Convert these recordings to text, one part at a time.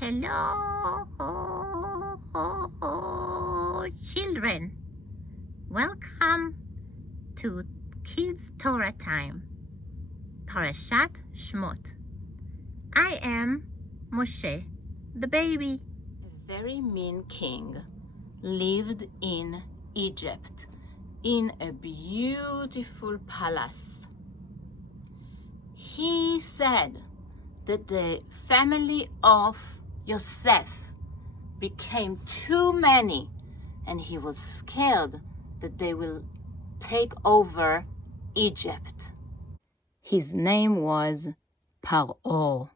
Hello, children. Welcome to Kids Torah Time, Parashat Shemot. I am Moshe, the baby. A very mean king lived in Egypt in a beautiful palace. He said that the family of Yosef became too many, and he was scared that they will take over Egypt. His name was Paro.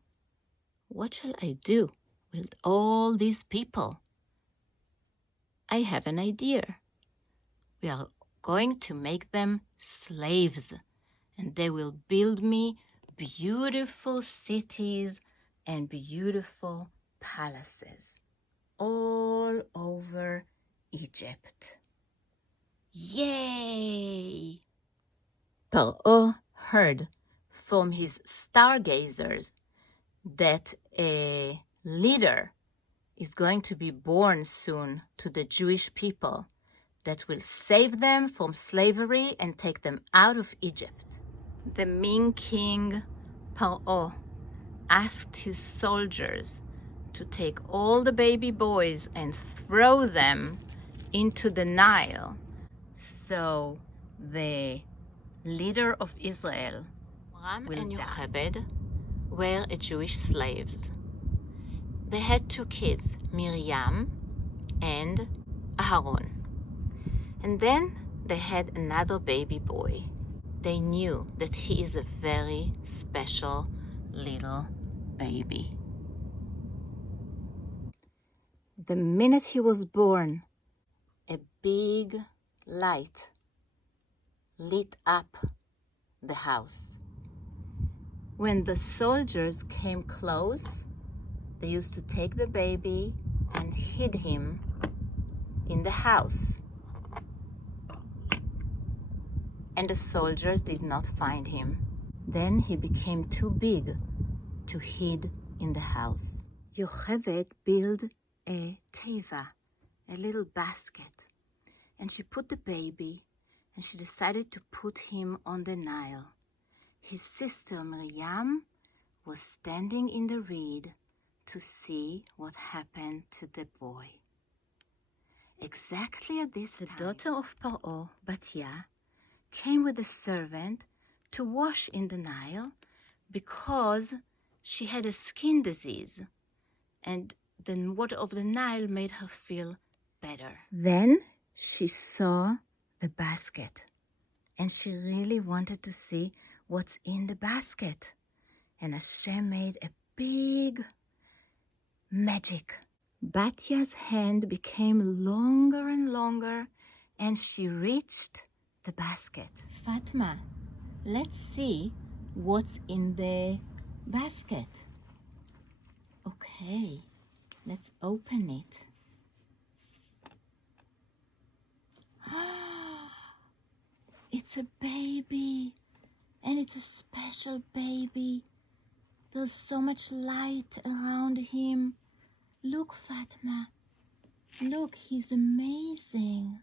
What shall I do with all these people? I have an idea. We are going to make them slaves, and they will build me beautiful cities and beautiful palaces all over Egypt. Yay! Paro heard from his stargazers that a leader is going to be born soon to the Jewish people that will save them from slavery and take them out of Egypt. The mean king Paro asked his soldiers to take all the baby boys and throw them into the Nile. So the leader of Israel, Ram and Yochebed, were Jewish slaves. They had two kids, Miriam and Aaron. And then they had another baby boy. They knew that he is a very special little baby. The minute he was born, a big light lit up the house. When the soldiers came close, they used to take the baby and hid him in the house. And the soldiers did not find him. Then he became too big to hide in the house. Yocheved built a teva, a little basket, and she put the baby, and she decided to put him on the Nile. His sister Miriam was standing in the reed to see what happened to the boy. Exactly at this time, the daughter of Paro, Batya, came with a servant to wash in the Nile because she had a skin disease, and the water of the Nile made her feel better. Then she saw the basket, and she really wanted to see what's in the basket. And Hashem made a big magic. Batya's hand became longer and longer, and she reached the basket. Fatma, let's see what's in the basket. Okay, let's open it. It's a baby, and it's a special baby. There's so much light around him. Look, Fatma. Look, he's amazing.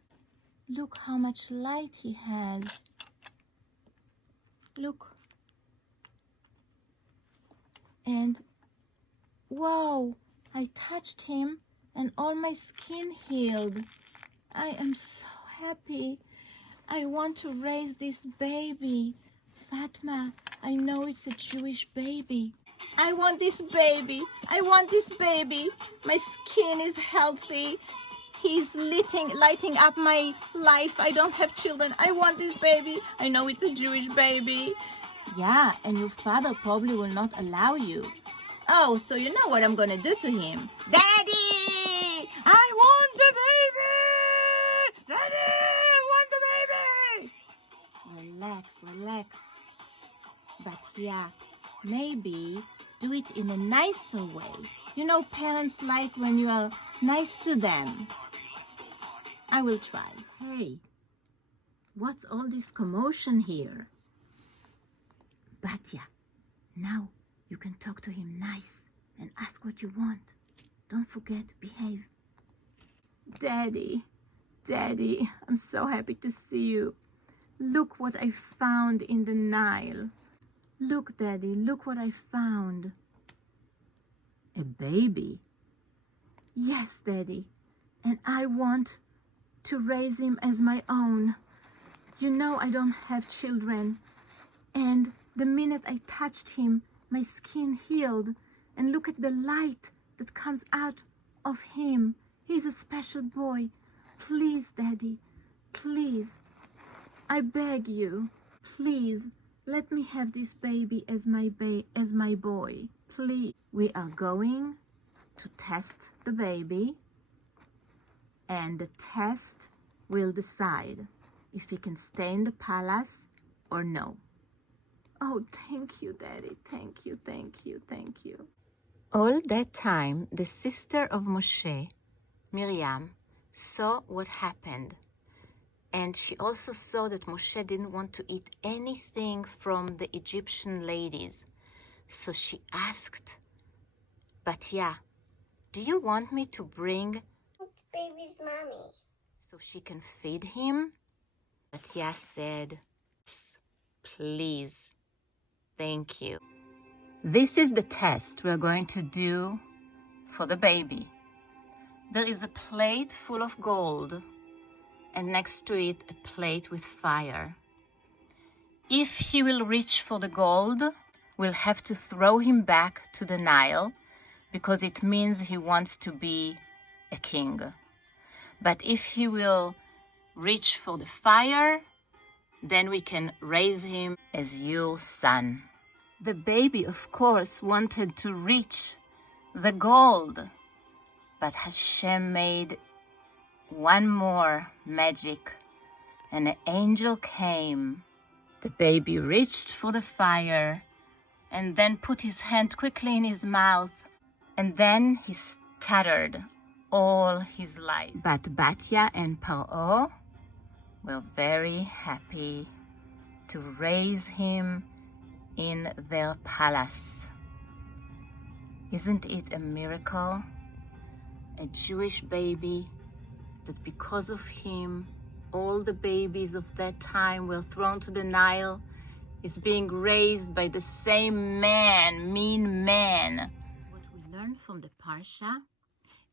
Look how much light he has. Look. And, wow, I touched him and all my skin healed. I am so happy. I want to raise this baby. Fatma, I know it's a Jewish baby. I want this baby. I want this baby. My skin is healthy. He's lighting up my life. I don't have children. I want this baby. I know it's a Jewish baby. Yeah, and your father probably will not allow you. Oh, so you know what I'm gonna do to him. Daddy! I want the baby! Daddy! I want the baby! Relax, relax. But yeah, maybe do it in a nicer way. You know, parents like when you are nice to them. I will try. Hey, what's all this commotion here? Batya, now you can talk to him nice and ask what you want. Don't forget, behave. Daddy, Daddy, I'm so happy to see you. Look what I found in the Nile. Look, Daddy, look what I found. A baby. Yes, Daddy, and I want to raise him as my own. You know I don't have children, and the minute I touched him, my skin healed, and look at the light that comes out of him. He's a special boy. Please, Daddy, please, I beg you, please, let me have this baby as my boy, please. We are going to test the baby, and the test will decide if he can stay in the palace or no. Oh, thank you, Daddy. Thank you, thank you, thank you. All that time, the sister of Moshe, Miriam, saw what happened. And she also saw that Moshe didn't want to eat anything from the Egyptian ladies. So she asked Batya, do you want me to bring baby's mommy so she can feed him? Batya said, please, thank you. This is the test we're going to do for the baby. There is a plate full of gold, and next to it a plate with fire. If he will reach for the gold, we'll have to throw him back to the Nile, because it means he wants to be a king. But if he will reach for the fire, then we can raise him as your son. The baby, of course, wanted to reach the gold, but Hashem made one more magic, and an angel came. The baby reached for the fire and then put his hand quickly in his mouth, and then he stuttered all his life. But Batya and Paro were very happy to raise him in their palace. Isn't it a miracle? A Jewish baby that because of him, all the babies of that time were thrown to the Nile, is being raised by the same man, mean man. What we learn from the Parsha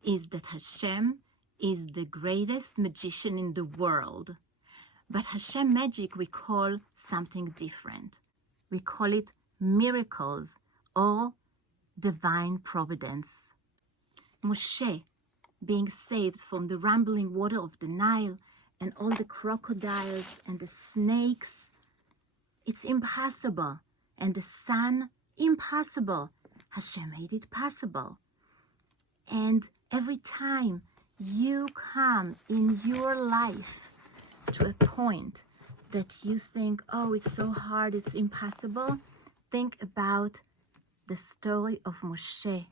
is that Hashem is the greatest magician in the world. But Hashem magic we call something different. We call it miracles or divine providence. Moshe being saved from the rumbling water of the Nile and all the crocodiles and the snakes, it's impossible. And the sun, impossible. Hashem made it possible. And every time you come in your life to a point that you think, oh, it's so hard, it's impossible, think about the story of Moshe,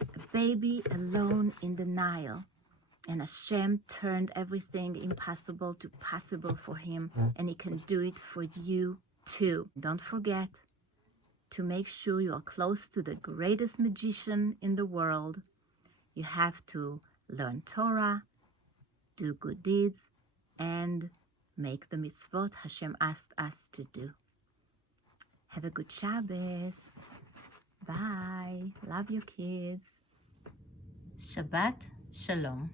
a baby alone in the Nile. And Hashem turned everything impossible to possible for him, and he can do it for you too. Don't forget to make sure you are close to the greatest magician in the world. You have to learn Torah, do good deeds, and make the mitzvot Hashem asked us to do. Have a good Shabbos. Bye. Love you, kids. Shabbat Shalom.